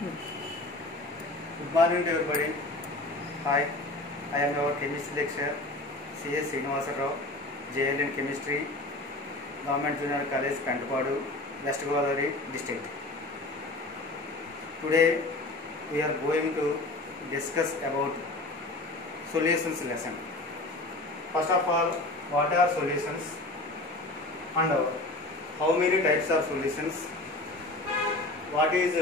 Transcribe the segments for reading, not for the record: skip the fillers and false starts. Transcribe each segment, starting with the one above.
Good morning to everybody. Hi, I am your chemistry lecturer, C.S. Srinivasa Rao, JL in Chemistry, Government Junior College, Pentapadu, West Godavari District. Today we are going to discuss about solutions lesson. First of all, what are solutions and how many types of solutions? What is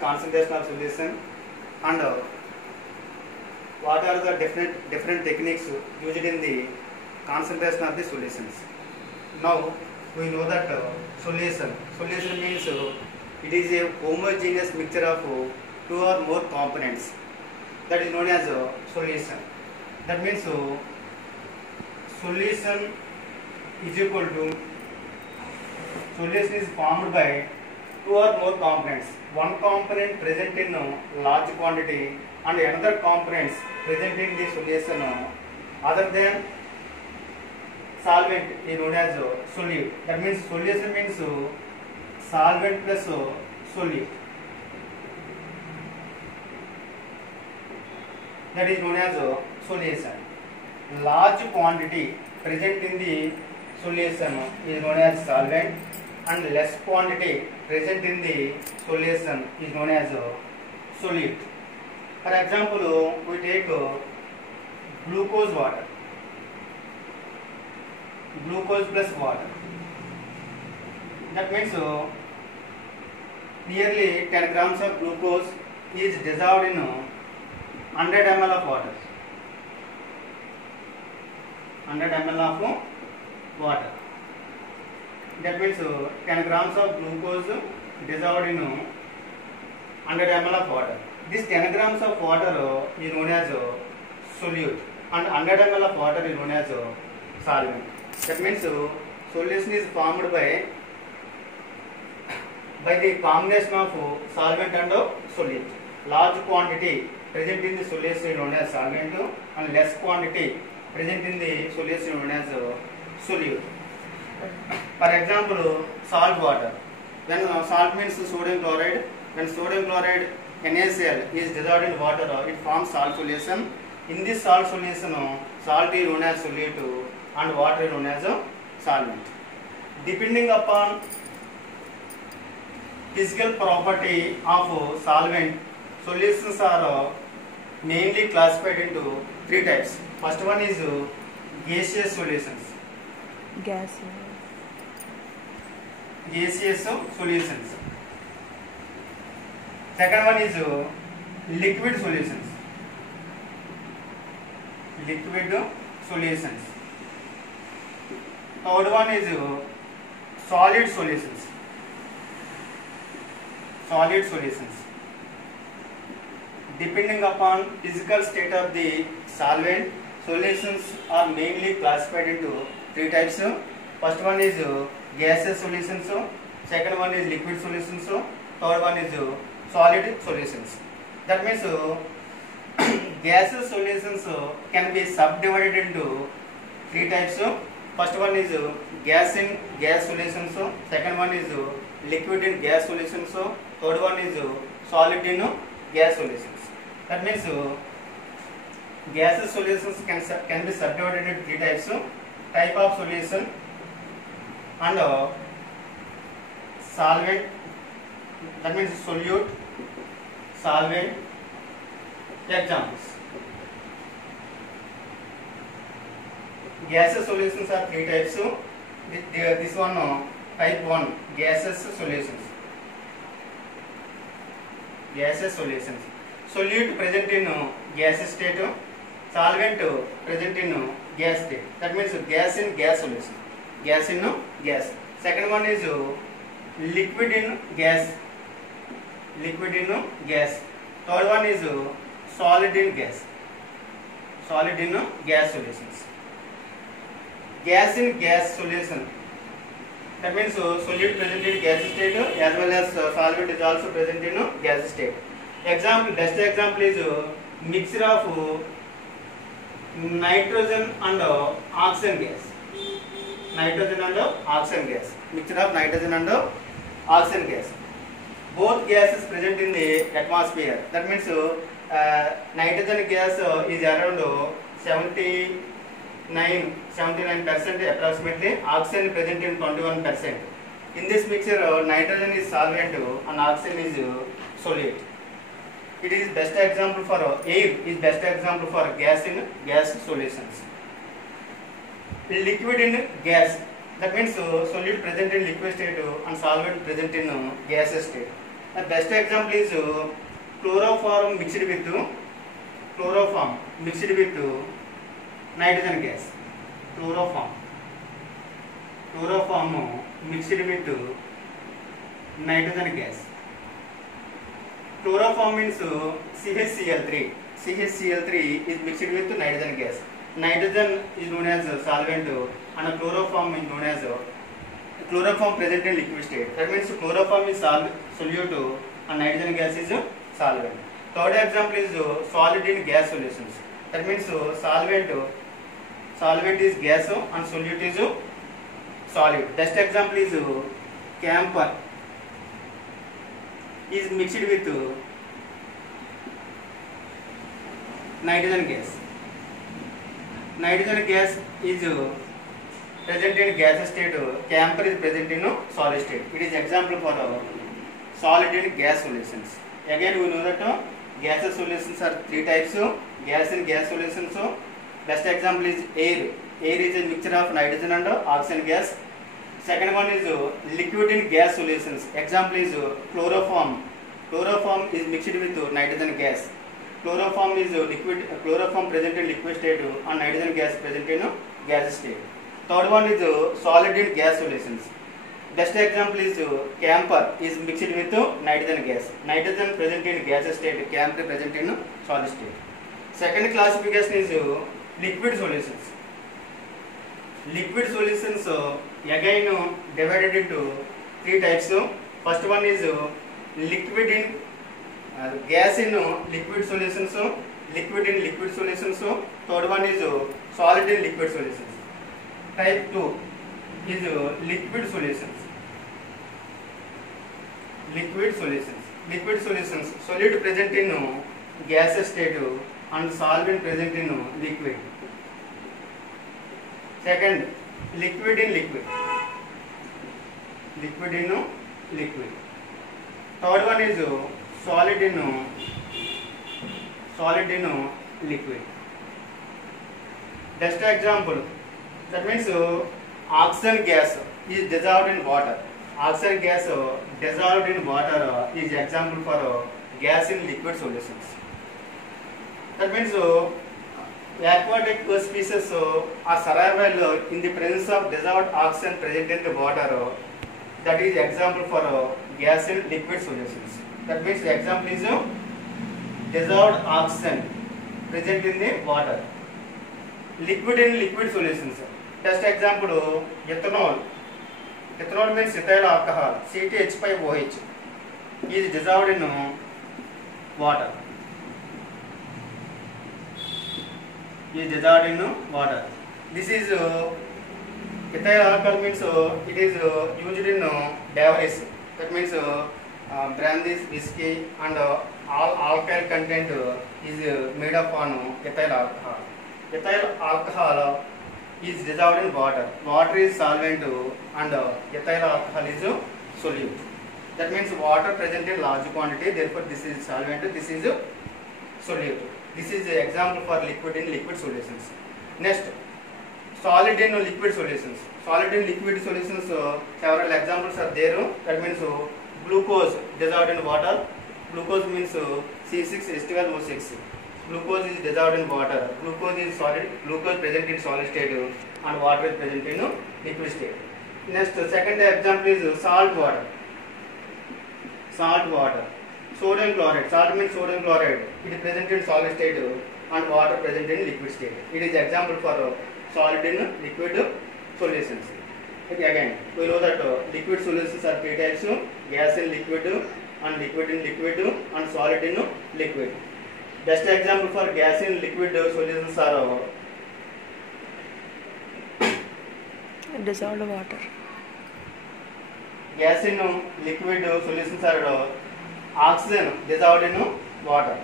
concentration of solution, and what are the different techniques used in the concentration of the solutions. Now we know that solution means it is a homogeneous mixture of two or more components, that is known as solution. That means solution is equal to, solution is formed by two or more components. One component present in large quantity and another components present in the solution other than solvent is known as solute. That means solution means solvent plus solute. That is known as solution. Large quantity present in the solution is known as solvent, and less quantity present in the solution is known as solute. For example, we take glucose water, glucose plus water. That means nearly 10 grams of glucose is dissolved in 100 ml of water. 100 ml of water. That means 10 grams of glucose dissolved in 100 ml of water. This 10 grams of water is known as solute, and 100 ml of water is known as solvent. That means solution is formed by the combination of solvent and solute. Large quantity present in the solution is known as solvent, and less quantity present in the solution is known as solute. For example, salt water. When salt means sodium chloride, when sodium chloride NaCl is dissolved in water, it forms salt solution. In this salt solution, salt is known as solute and water is known as solvent. Depending upon physical property of solvent, solutions are mainly classified into three types. First one is gaseous solutions. Gaseous solutions. Second one is liquid solutions. Liquid solutions. Third one is solid solutions. Solid solutions. Depending upon physical state of the solvent, solutions are mainly classified into three types. First one is gaseous solutions, second one is liquid solutions, third one is solid solutions. That means gaseous solutions can be subdivided into three types. First one is gas in gas solutions, second one is liquid in gas solutions, third one is solid in gas solutions. That means gaseous solutions can be subdivided into three types. Type of solution and solvent, that means solute, solvent. Examples. Gaseous solutions are three types. This one type 1 gaseous solutions. Gaseous solutions. Solute present in gas state, solvent present in gas state. That means gas in gas solution. Gas in gas. Second one is liquid in gas. Liquid in gas. Third one is solid in gas. Solid in gas solutions. Gas in gas solution. That means solute present in gas state as well as solvent is also present in gas state. Example, best example is mixture of nitrogen and oxygen gas. Nitrogen and oxygen gas. Mixture of nitrogen and oxygen gas. both gases present in the atmosphere. That means nitrogen gas is around 79% approximately. Oxygen present in 21%. In this mixture, nitrogen is solvent and oxygen is solute. It is best example for air is best example for gas in gas solutions. Liquid in gas, that means solute present in liquid state and solvent present in gaseous state. The best example is chloroform mixed with nitrogen gas. Chloroform mixed with nitrogen gas. Chloroform means CHCl3. CHCl3 is mixed with nitrogen gas. Nitrogen is known as solvent and chloroform is known as chloroform present in liquid state. That means chloroform is solute and nitrogen gas is solvent. Third example is solid in gas solutions. That means solvent is gas and solute is solid. Best example is camphor is mixed with nitrogen gas. Nitrogen gas is present in gas state. Camphor is present in solid state. It is example for solid in gas solutions. Again, we know that gaseous solutions are three types. Gas in gas solutions. Best example is air. Air is a mixture of nitrogen and oxygen gas. Second one is liquid in gas solutions. Example is chloroform. Chloroform is mixed with nitrogen gas. Chloroform is liquid. Chloroform present in liquid state and nitrogen gas present in gas state. Third one is solid in gas solutions. Best example is camphor is mixed with nitrogen gas. Nitrogen present in gas state. Camphor present in solid state. Second classification is liquid solutions. Liquid solutions again divided into three types. First one is liquid in gas in liquid solutions, liquid in liquid solutions. Third one is solid in liquid solutions. Type 2 is liquid solutions. Liquid solutions. Liquid solutions. Solid present in gaseous state and solvent present in liquid. Second, liquid in liquid. Liquid in liquid. Third one is solid in liquid. Best example. That means oxygen gas is dissolved in water. Oxygen gas dissolved in water is example for gas in liquid solutions. That means aquatic species are survival in the presence of dissolved oxygen present in the water. That is example for gas in liquid solutions. That means the example is dissolved oxygen present in the water. Liquid in liquid solutions. Best example ethanol. Ethanol means ethyl alcohol. CTH5OH is dissolved in water. This is ethyl alcohol means it is used in beverages. That means brandy, whiskey, and all alcohol content is made up on ethyl alcohol. Ethyl alcohol is dissolved in water. Water is solvent and ethyl alcohol is solute. That means water present in large quantity. Therefore, this is solvent. This is solute. This is an example for liquid in liquid solutions. Next, solid in liquid solutions. Solid in liquid solutions, several examples are there. That means glucose dissolved in water. Glucose means C6H12O6. Glucose is dissolved in water. Glucose is solid. Glucose present in solid state and water is present in liquid state. Next, second example is salt water. Salt water. Sodium chloride. Salt means sodium chloride. It is present in solid state and water present in liquid state. It is example for solid in liquid solutions. Okay, again, we know that liquid solutions are three types: gas in liquid and liquid in liquid and solid in liquid. Best example for gas in liquid solutions are dissolved water. gas in liquid solutions are oxygen dissolved in water.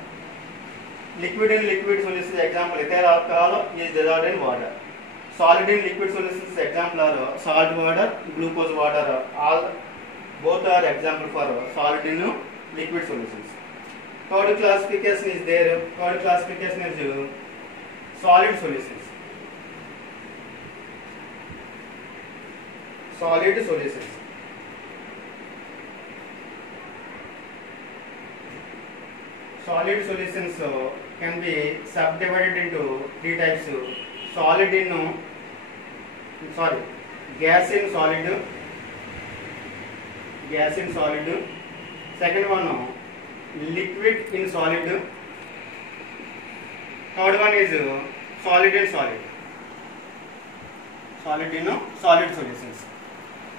Liquid in liquid solutions example ethyl alcohol is dissolved in water. Solid in liquid solutions example are salt water, glucose water. All both are example for solid in liquid solutions. Third classification is there. Third classification is solid solutions. Solid solutions. Solid solutions can be subdivided into three types. Solid in gas in solid. Gas in solid. Second one liquid in solid. Third one is solid in solid. Solid in solid solutions.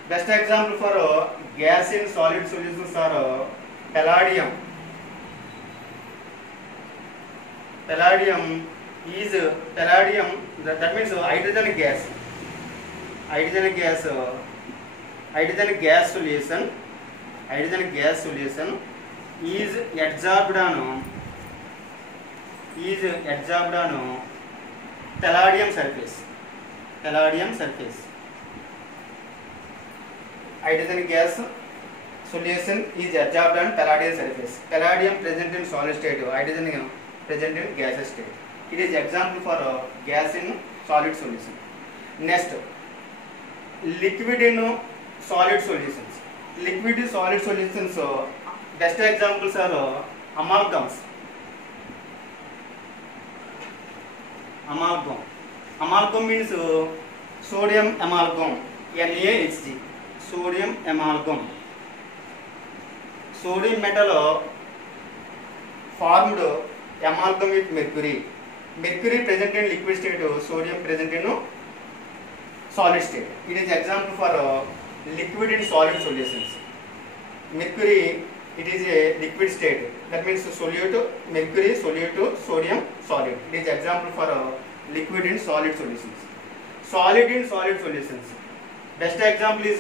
Best example for gas in solid solutions are palladium. Palladium that means hydrogen gas. Hydrogen gas solution is adsorbed on palladium surface. Hydrogen gas solution is adsorbed on palladium surface. Palladium present in solid state, hydrogen present in gaseous state. It is example for gas in solid solution. Next, liquid in solid solutions. Liquid in solid solutions, best examples are amalgams. Amalgam means sodium amalgam, NaHg. Sodium amalgam. Sodium metal formed amalgam with mercury. Mercury present in liquid state, sodium present in solid state. It is example for liquid in solid solutions. Mercury, it is a liquid state. That means solute, mercury, solute, sodium, solid. It is example for liquid in solid solutions. Solid in solid solutions. Best example is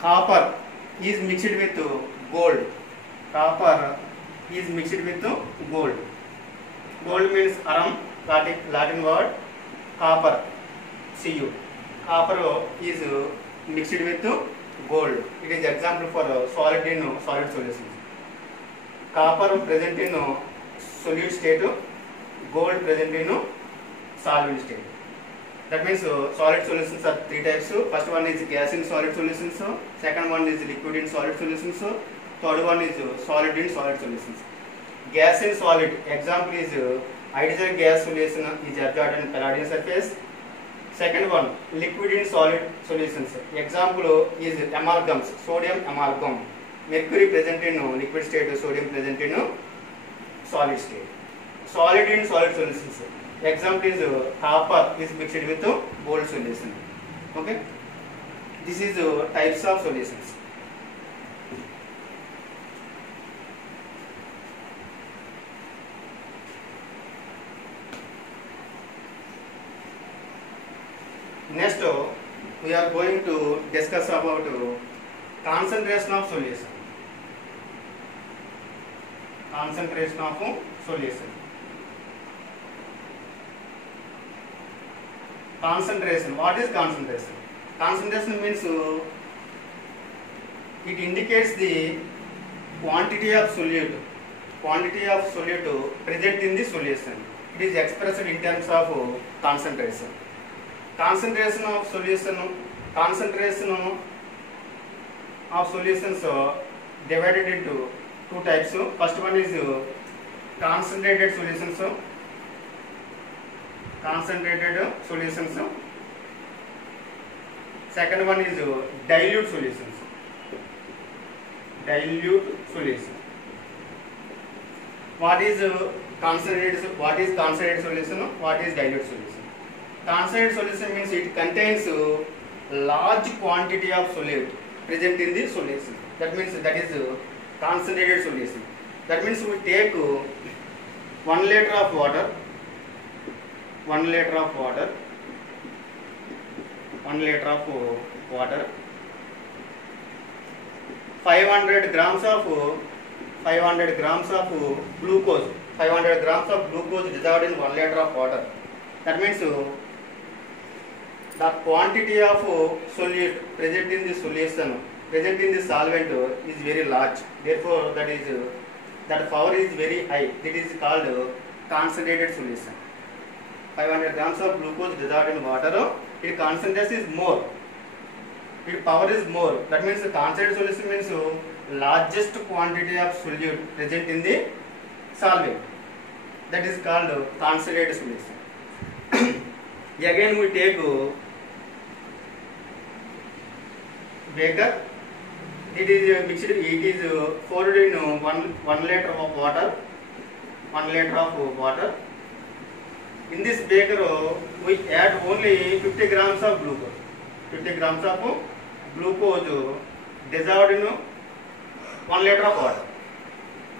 copper is mixed with gold. Copper is mixed with gold. Gold means aram, Latin word, copper, Cu. Copper is mixed with gold. It is example for solid in solid solutions. Copper present in solute state, gold present in solid state. That means solid solutions are three types. First one is gas in solid solutions. Second one is liquid in solid solutions. Third one is solid in solid solutions. Gas in solid example is hydrogen gas solution is adsorbed on palladium surface. Second one, liquid in solid solutions. Example is amalgams, sodium amalgam. Mercury present in liquid state, sodium present in solid state. Solid in solid solutions. Example is copper is mixed with gold solution. Okay. This is types of solutions. Next, we are going to discuss about concentration of solution. Concentration of solution. Concentration. What is concentration? Concentration means it indicates the quantity of solute present in the solution. It is expressed in terms of concentration. Concentration of solutions divided into two types. First one is concentrated solutions. Second one is dilute solutions. What is concentrated solution? What is dilute solution? Concentrated solution means it contains large quantity of solute present in the solution. That means that is concentrated solution. That means we take 1 liter of water. 1 liter of water. 500 grams of glucose. 500 grams of glucose dissolved in 1 liter of water. That means the quantity of solute present in the solution, present in the solvent is very large. Therefore, that power is very high. That is called concentrated solution. 500 grams of glucose dissolved in water, its concentration is more. Its power is more. That means the concentrated solution means largest quantity of solute present in the solvent. That is called concentrated solution. Again we take beaker. It is mixed. It is poured in 1 liter of water. 1 liter of water. In this beaker, we add only 50 grams of glucose. 50 grams of glucose dissolved in 1 liter of water.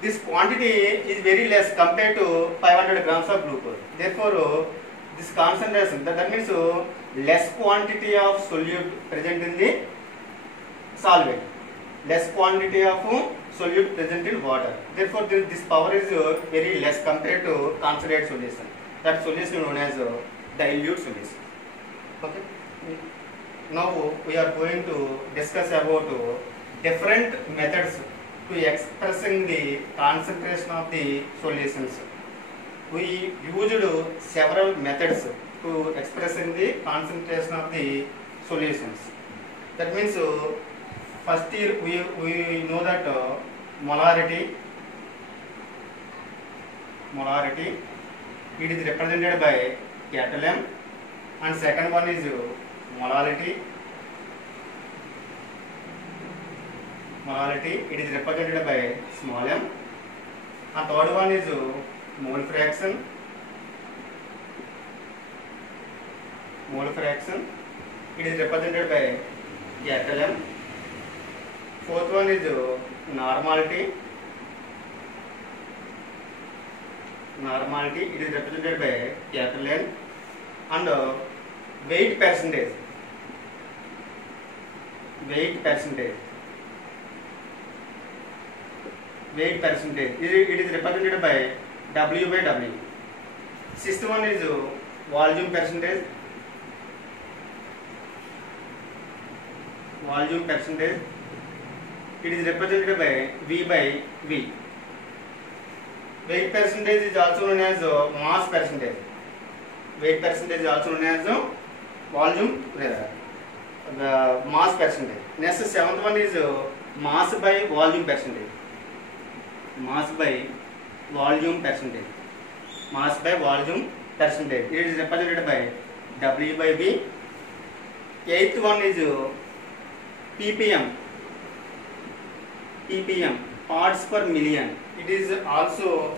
This quantity is very less compared to 500 grams of glucose. Therefore, this concentration, that means less quantity of solute present in the solvent. Less quantity of solute present in water. Therefore, this power is very less compared to concentrated solution. That solution known as dilute solution. Okay. Now we are going to discuss about different methods to expressing the concentration of the solutions. We used several methods to expressing the concentration of the solutions. That means first year we know that molarity, it is represented by capital M, and second one is molality, it is represented by small m, and third one is mole fraction, it is represented by capital M. Fourth one is normality, it is represented by capital N, and weight percentage, it is represented by W by W. Sixth one is volume percentage, it is represented by V by V. Weight percentage is also known as mass percentage. Weight percentage is also known as volume mass percentage. Next, seventh one is mass by volume percentage. It is represented by W by V. Eighth one is ppm, parts per million. It is also